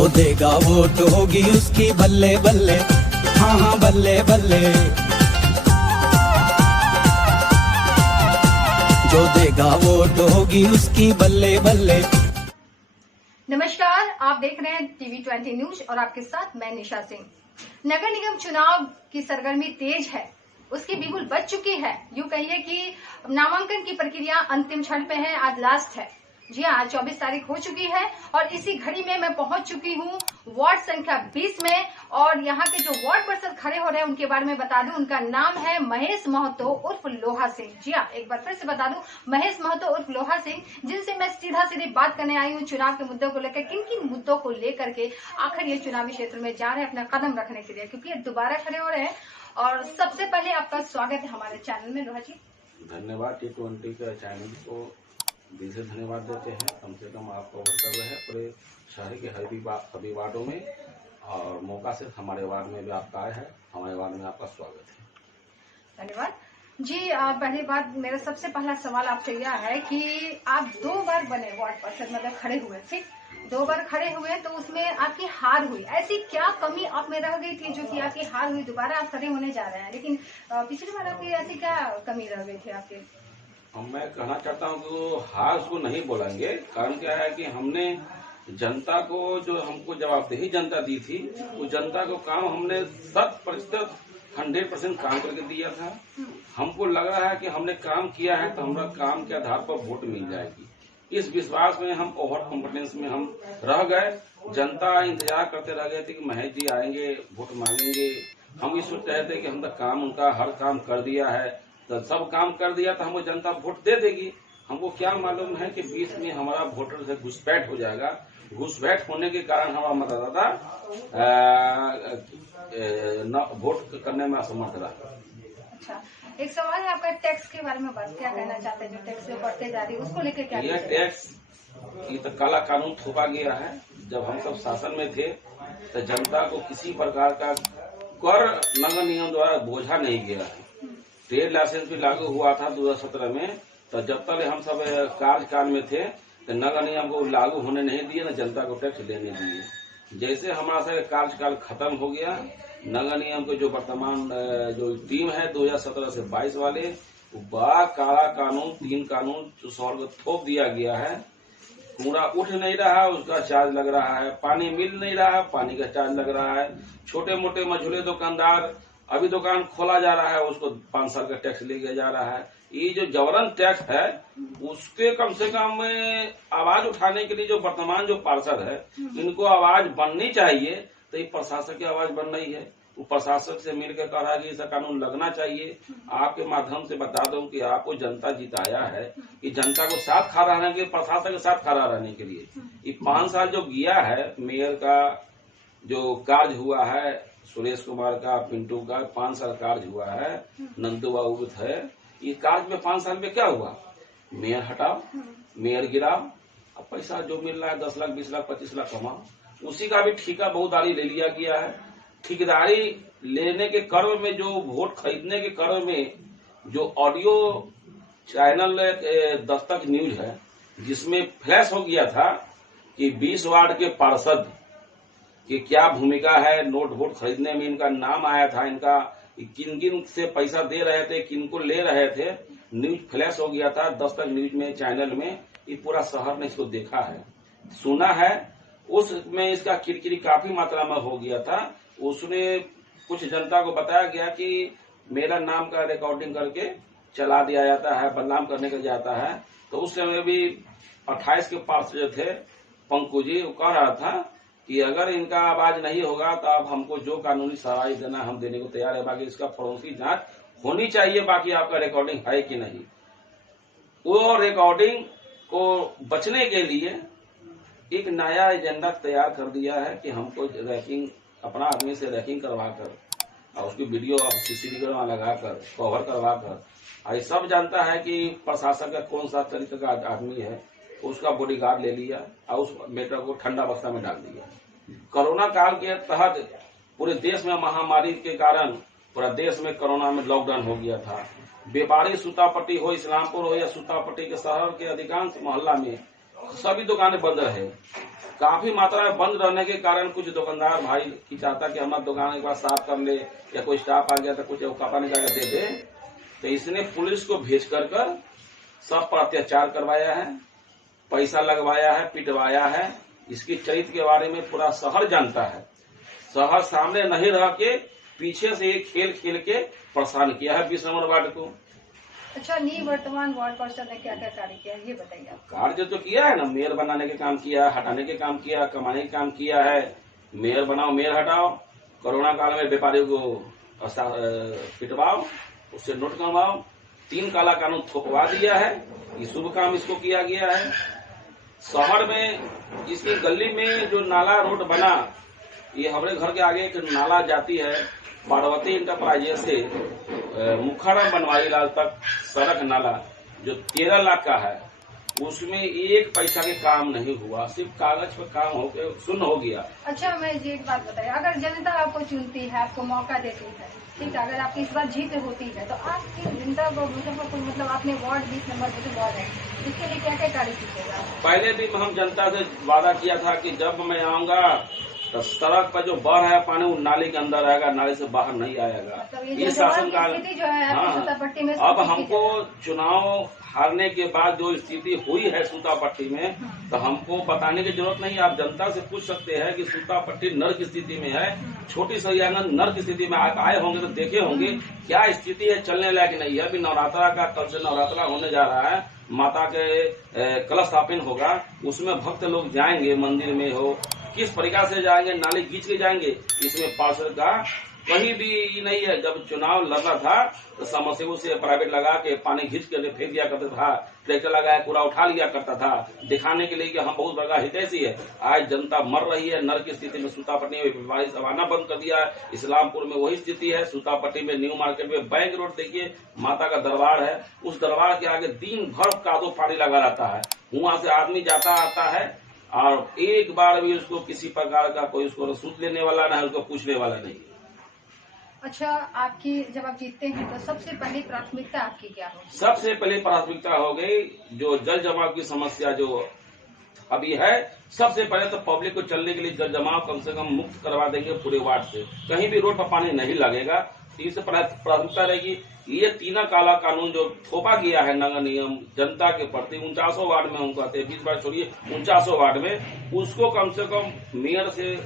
जो देगा वोट होगी उसकी बल्ले बल्ले, हाँ हाँ बल्ले बल्ले। जो देगा वोट होगी उसकी बल्ले बल्ले। नमस्कार, आप देख रहे हैं TV20 न्यूज और आपके साथ मैं निशा सिंह। नगर निगम चुनाव की सरगर्मी तेज है, उसकी बिगुल बज चुकी है। यूं कहिए कि नामांकन की प्रक्रिया अंतिम क्षण पे है, आज लास्ट है। जी हाँ, आज 24 तारीख हो चुकी है और इसी घड़ी में मैं पहुंच चुकी हूँ वार्ड संख्या 20 में। और यहाँ के जो वार्ड पार्षद खड़े हो रहे हैं उनके बारे में बता दूं, उनका नाम है महेश महतो उर्फ लोहा सिंह। जी हाँ, एक बार फिर से बता दूं, महेश महतो उर्फ लोहा सिंह, जिनसे मैं सीधा सीधी बात करने आई हूँ चुनाव के मुद्दों को लेकर। किन किन मुद्दों को लेकर के आखिर ये चुनावी क्षेत्र में जा रहे हैं अपना कदम रखने के लिए, क्योंकि ये दोबारा खड़े हो रहे हैं। और सबसे पहले आपका स्वागत है हमारे चैनल में लोहा जी। धन्यवाद। T20 का चैनल को दिल से धन्यवाद देते हैं। कम से कम आप कवर कर रहे हैं पूरे शहर के सभी वार्डों में, और मौका सिर्फ हमारे वार्ड में भी आपका आया है। हमारे वार्ड में आपका स्वागत है। धन्यवाद जी। पहली बात, मेरा सबसे पहला सवाल आपसे यह है कि आप 2 बार बने वार्ड पार्षद, मतलब खड़े हुए, ठीक 2 बार खड़े हुए, तो उसमें आपकी हार हुई। ऐसी क्या कमी आप में रह गई थी जो कि आपकी हार हुई? दोबारा आप खड़े होने जा रहे हैं, लेकिन पिछली बार आपकी ऐसी क्या कमी रह गई थी आपके? मैं कहना चाहता हूँ कि हार उसको नहीं बोलेंगे। कारण क्या है कि हमने जनता को, जो हमको जवाबदेही जनता दी थी, उस जनता को काम हमने 100% 100% काम करके दिया था। हमको लग रहा है कि हमने काम किया है तो हमारा काम के आधार पर वोट मिल जाएगी। इस विश्वास में हम ओवर कॉन्फिडेंस में हम रह गए। जनता इंतजार करते रह गए थे कि महेश जी आएंगे, वोट मांगेंगे। हम ये सोच रहे थे कि हमने काम, उनका हर काम कर दिया है, तो सब काम कर दिया तो हमको जनता वोट दे देगी। हमको क्या मालूम है कि 20 में हमारा वोटर से घुसपैठ हो जाएगा। घुसपैठ होने के कारण हमारा मतदाता वोट करने में असमर्थ रहा। अच्छा, एक सवाल है आपका, टैक्स के बारे में बात क्या कहना चाहते हैं? जो टैक्स जो बढ़ते जा रही है उसको लेकर क्या? यह टैक्स ये तो काला कानून थोपा गया है। जब हम सब शासन में थे तो जनता को किसी प्रकार का कर नगर निगम द्वारा बोझा नहीं गया है। ट्रेड लाइसेंस भी लागू हुआ था 2017 में। तो जब तक हम सब कार्यकाल में थे तो नगर निगम को लागू होने नहीं दिए, न जनता को टैक्स लेने दिए। जैसे हमारा सब कार्यकाल खत्म हो गया, नगर निगम को जो वर्तमान जो टीम है 2017 से 22 वाले, बड़ा काला कानून, 3 कानून को थोप दिया गया है। कूड़ा उठ नहीं रहा, उसका चार्ज लग रहा है। पानी मिल नहीं रहा, पानी का चार्ज लग रहा है। छोटे मोटे मझोले दुकानदार, अभी दुकान खोला जा रहा है, उसको 5 साल का टैक्स ले जा रहा है। ये जो जबरन टैक्स है, उसके कम से कम आवाज उठाने के लिए जो वर्तमान जो पार्षद है, इनको आवाज बननी चाहिए। तो ये प्रशासक की आवाज बन रही है। वो प्रशासक से मिलकर कह रहा है कि इसका कानून लगना चाहिए। आपके माध्यम से बता दूं कि आपको जनता जिताया है कि जनता को साथ खड़ा रहने के लिए, प्रशासक के साथ खड़ा रहने के लिए। ये 5 साल जो गया है, मेयर का जो कार्य हुआ है, सुरेश कुमार का, पिंटू का 5 साल कार्य हुआ है, नंदू बाबू है। ये कार्य में 5 साल में क्या हुआ? मेयर हटाओ, मेयर गिराओ, अब पैसा जो मिल रहा है 10 लाख 20 लाख 25 लाख कमाओ। उसी का भी ठेका बहुतारी ले लिया गया है। ठेकेदारी लेने के क्रम में, जो वोट खरीदने के क्रम में, जो ऑडियो चैनल दस्तक न्यूज है, जिसमें फ्लैश हो गया था कि 20 वार्ड के पार्षद कि क्या भूमिका है नोट वोट खरीदने में, इनका नाम आया था, इनका किन किन से पैसा दे रहे थे, किन को ले रहे थे, न्यूज फ्लैश हो गया था दस्तक न्यूज में, चैनल में। ये पूरा शहर ने इसको देखा है, सुना है। उसमें इसका किरकिरी काफी मात्रा में हो गया था। उसने कुछ जनता को बताया गया कि मेरा नाम का रिकॉर्डिंग करके चला दिया जाता है, बदनाम करने का जाता है। तो उस समय भी 28 के पार्षद जो थे, पंकु जी, वो कह रहा था कि अगर इनका आवाज नहीं होगा तो आप हमको जो कानूनी सहायता देना हम देने को तैयार है। बाकी इसका फोरेंसिक जांच होनी चाहिए, बाकी आपका रिकॉर्डिंग है कि नहीं। वो रिकॉर्डिंग को बचने के लिए एक नया एजेंडा तैयार कर दिया है कि हमको रैकिंग, अपना आदमी से रैकिंग करवाकर और उसकी वीडियो आप CCTV में लगाकर कवर करवाकर, ये सब जानता है कि प्रशासन का कौन सा तरीके का आदमी है, उसका बॉडीगार्ड ले लिया और उस मैटर को ठंडा बक्सा में डाल दिया। कोरोना काल के तहत पूरे देश में महामारी के कारण पूरा देश में कोरोना में लॉकडाउन हो गया था। व्यापारी सूतापट्टी हो, इस्लामपुर हो या सूतापट्टी के शहर के अधिकांश मोहल्ला में सभी दुकानें बंद रहे। काफी मात्रा में बंद रहने के कारण कुछ दुकानदार भाई की चाहता कि हमारा दुकान एक बार साफ कर ले, या कोई स्टाफ आ गया तो कुछ कपड़ा निकाल कर दे दे, तो इसने पुलिस को भेज कर सब पर अत्याचार करवाया है, पैसा लगवाया है, पिटवाया है। इसकी चरित्र के बारे में पूरा शहर जानता है। शहर सामने नहीं रह के पीछे से एक खेल खेल के परेशान किया है 20 नंबर वार्ड को। अच्छा, वर्तमान वार्ड पार्षद ने क्या क्या कार्य किया है ये बताइए आप। कार्य तो किया है ना, मेयर बनाने के काम किया, हटाने के काम किया, कमाने के काम किया है। मेयर बनाओ, मेयर हटाओ, कोरोना काल में व्यापारियों को पिटवाओ, उससे नोट कमाओ, 3 काला कानून थोपवा दिया है। ये शुभ काम इसको किया गया है। शहर में इसकी गली में जो नाला रोड बना, ये हमारे घर के आगे एक नाला जाती है पार्वती इंटरप्राइजेस से मुखड़ा बनवाई लाल तक सड़क नाला, जो 13 लाख का है, उसमें 1 पैसा के काम नहीं हुआ, सिर्फ कागज पर काम हो गया, शून्य हो गया। अच्छा, मैं ये एक बात बताइए, अगर जनता आपको चुनती है, आपको मौका देती है, ठीक है, अगर आपकी इस बार जीत होती है, तो आपकी जनता को मतलब आपने वार्ड 20 नंबर जो वार्ड है, इसके लिए क्या क्या कार्य कीजिएगा? पहले भी हम जनता से वादा किया था कि जब मैं आऊंगा तो सड़क पर जो बह है पानी वो नाले के अंदर आएगा, नाले से बाहर नहीं आएगा। मतलब ये शासनकाल जो है सूतापट्टी में, अब हमको चुनाव हारने के बाद जो स्थिति हुई है सूतापट्टी में, तो हमको बताने की जरूरत नहीं। आप जनता से पूछ सकते हैं कि सूतापट्टी नर्क की स्थिति में है, छोटी सरियागंज नर्क की स्थिति में। आप आए होंगे तो देखे होंगे क्या स्थिति है, चलने लायक नहीं है। अभी नवरात्रा का, कल से नवरात्रा होने जा रहा है, माता के कलश स्थापन होगा, उसमें भक्त लोग जाएंगे, मंदिर में हो किस प्रकार से जाएंगे, नाली खींच के जाएंगे। इसमें पार्षद का कहीं भी नहीं है। जब चुनाव लड़ना था तो समरसेबल से प्राइवेट लगा के पानी खींच के फेंक दिया करता था, ट्रैक्टर लगा के कूड़ा उठा लिया करता था, दिखाने के लिए कि हम बहुत बड़ा हितैषी है। आज जनता मर रही है नर्क की स्थिति में। सूतापट्टी में व्यापारी सब आना बंद कर दिया है। इस्लामपुर में वही स्थिति है। सूतापट्टी में न्यू मार्केट में बैंक रोड देखिए, माता का दरबार है, उस दरबार के आगे दिन भर कादो पानी लगा रहता है। वहां से आदमी जाता आता है और एक बार भी उसको किसी प्रकार का कोई उसको रसूद लेने वाला नहीं, उसको पूछने वाला नहीं। अच्छा, आपकी जब आप जीतते हैं तो सबसे पहली प्राथमिकता आपकी क्या होगी? सबसे पहले प्राथमिकता हो गई जो जल जमाव की समस्या जो अभी है। सबसे पहले तो पब्लिक को चलने के लिए जल जमाव कम से कम मुक्त करवा देंगे पूरे वार्ड से, कहीं भी रोड पर पानी नहीं लगेगा। इससे प्राथमिकता रहेगी। ये 3 काला कानून जो थोपा गया है नगर निगम जनता के प्रति 49 वार्ड में, हम कहते हैं 20 बार छोड़िए 49 वार्ड में, उसको कम से कम मेयर से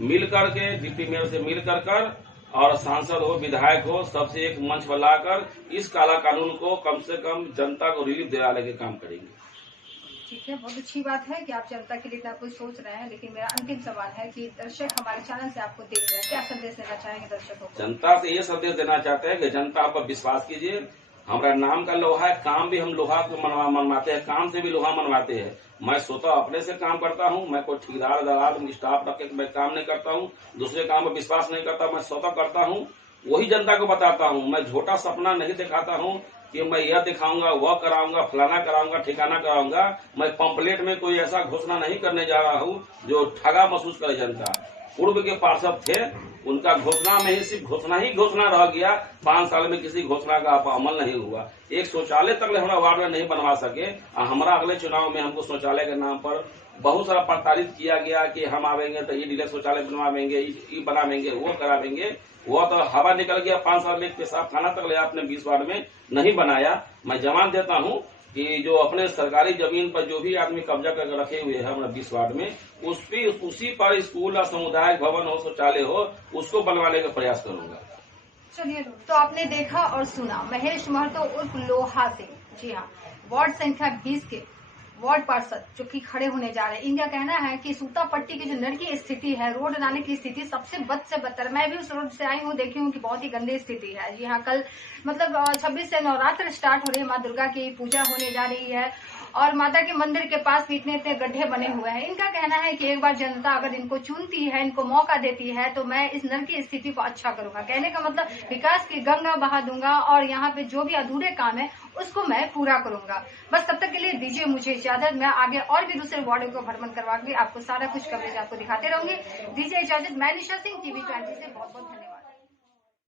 मिल करके, डिप्टी मेयर से मिल कर और सांसद हो, विधायक हो, सबसे एक मंच पर लाकर इस काला कानून को कम से कम जनता को रिलीफ दिलाने के काम करेंगे। ठीक है, बहुत अच्छी बात है कि आप जनता के लिए इतना कुछ सोच रहे हैं। लेकिन मेरा अंतिम सवाल है कि दर्शक हमारे चैनल से आपको देख रहे हैं, क्या संदेश देना चाहेंगे दर्शकों को? जनता से ये संदेश देना चाहते हैं कि जनता पर विश्वास कीजिए। हमारा नाम का लोहा है, काम भी हम लोहा को मनवाते हैं, काम से भी लोहा मनवाते हैं। मैं स्वतः अपने से काम करता हूं, मैं कोई ठेकेदार दलाल स्टाफ रख के मैं काम नहीं करता हूं, दूसरे काम पर विश्वास नहीं करता, मैं स्वतः करता हूं, वही जनता को बताता हूं। मैं झूठा सपना नहीं दिखाता हूं कि मैं यह दिखाऊंगा, वह कराऊंगा, फलाना कराऊंगा, ठिकाना कराऊंगा। मैं पंपलेट में कोई ऐसा घोषणा नहीं करने जा रहा हूं जो ठगा महसूस करे जनता। पूर्व के पार्षद थे, उनका घोषणा में ही सिर्फ घोषणा ही घोषणा रह गया। 5 साल में किसी घोषणा का अमल नहीं हुआ। एक शौचालय तक हमारा वार्ड में नहीं बनवा सके। हमारा अगले चुनाव में हमको शौचालय के नाम पर बहुत सारा प्रताड़ित किया गया कि हम आवेंगे तो ये डिलक्स शौचालय बनवाएंगे, ये बनावेंगे, वो करावेंगे। वो तो हवा निकल गया। 5 साल में पेशाब खाना तक ले आपने 20 वार्ड में नहीं बनाया। मैं जवाब देता हूँ कि जो अपने सरकारी जमीन पर जो भी आदमी कब्जा करके रखे हुए हैं हमारा 20 वार्ड में, उसी पर स्कूल और सामुदायिक भवन हो, शौचालय हो, उसको बनवाने का प्रयास करूंगा। चलिए, तो आपने देखा और सुना महेश महतो उर्फ लोहा सिंह, जी हाँ, वार्ड संख्या 20 के वार्ड पार्षद जो कि खड़े होने जा रहे हैं। इनका कहना है कि सूतापट्टी की जो नरकी स्थिति है, रोड नाले की स्थिति सबसे बद से बदतर। मैं भी उस रोड से आई हूँ, देखी हूँ कि बहुत ही गंदी स्थिति है। जी हाँ, कल मतलब 26 से नवरात्र स्टार्ट हो रही है, माँ दुर्गा की पूजा होने जा रही है और माता के मंदिर के पास भी इतने गड्ढे बने हुए हैं। इनका कहना है कि एक बार जनता अगर इनको चुनती है, इनको मौका देती है, तो मैं इस नरकी स्थिति को अच्छा करूंगा। कहने का मतलब विकास की गंगा बहा दूंगा और यहाँ पे जो भी अधूरे काम है उसको मैं पूरा करूंगा। बस तब तक के लिए दीजिए मुझे इजाजत। मैं आगे और भी दूसरे वार्डों को भ्रमण करवा के आपको सारा कुछ कवरेज आपको दिखाते रहूंगी। दीजिए इजाजत। मैं निशा सिंह, TV 20 से बहुत बहुत धन्यवाद।